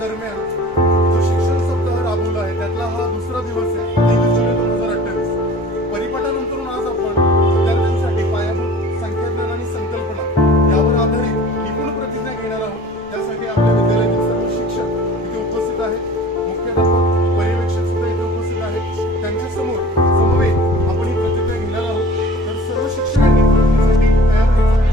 दरम्यान जो शिक्षण सप्ताह राबवला आहे त्यातला हा दुसरा दिवस आहे, 23 जुलै 2028. परिपाठानंतरून आज आपण विद्यार्थ्यांसाठी पायाभूत संख्याज्ञान आणि संकल्पना यावर आधारित निपुण प्रतिज्ञा घेणार आहोत. त्यासाठी आपल्या विद्यालयातील सर्व शिक्षक इथे उपस्थित आहेत, मुख्याध्यापक, पर्यवेक्षक सुद्धा इथे उपस्थित आहेत. त्यांच्या समोर समवेत आपण ही प्रतिज्ञा घेणार आहोत. तर सर्व शिक्षकांनी प्रतिज्ञेसाठी तयार व्हायचं.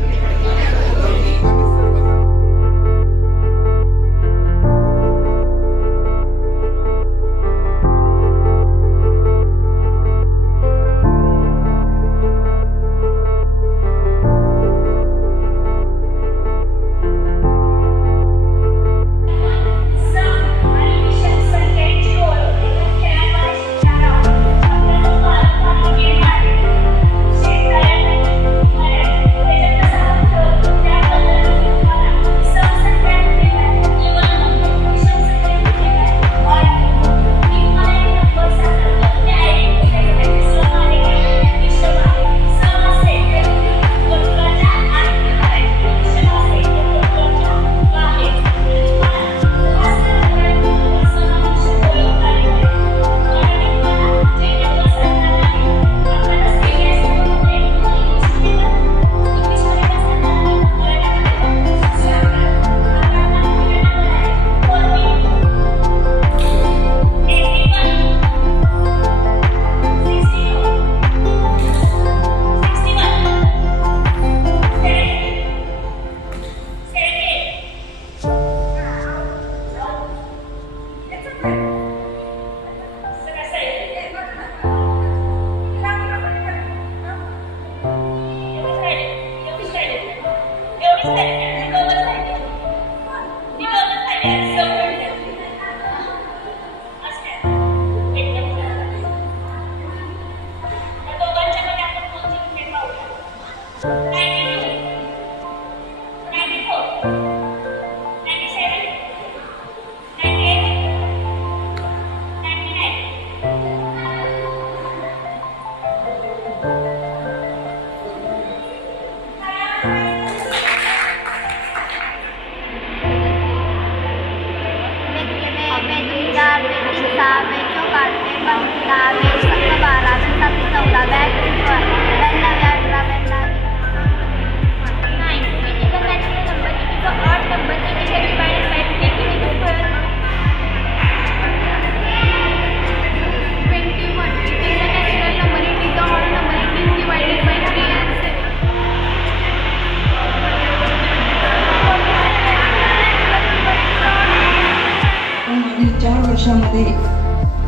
वर्षामध्ये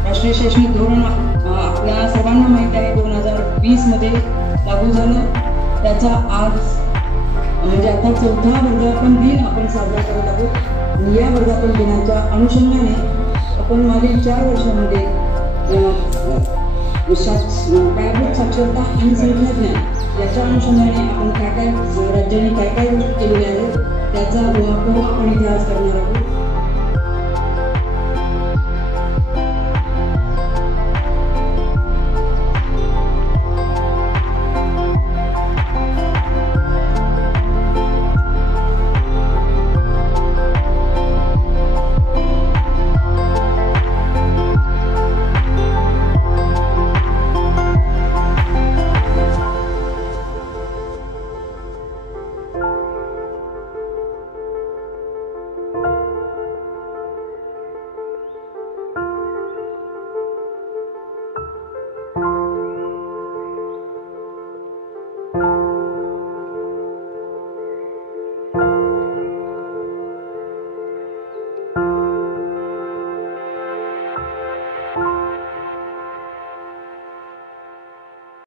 राष्ट्रीय शैक्षणिक धोरण आपल्या सर्वांना माहीत आहे 2020 मध्ये लागू झालं. त्याचा आज म्हणजे आता 4था वर्धापन दिन आपण साजरा करत आहोत. आणि या वर्धापन दिनाच्या अनुषंगाने आपण मागील 4 वर्षामध्ये पायाभूत साक्षरता आणि संख्याज्ञान याच्या अनुषंगाने आपण काय राज्यांनी काय केलेले आहे त्याचा आपण इतिहास करणार आहोत.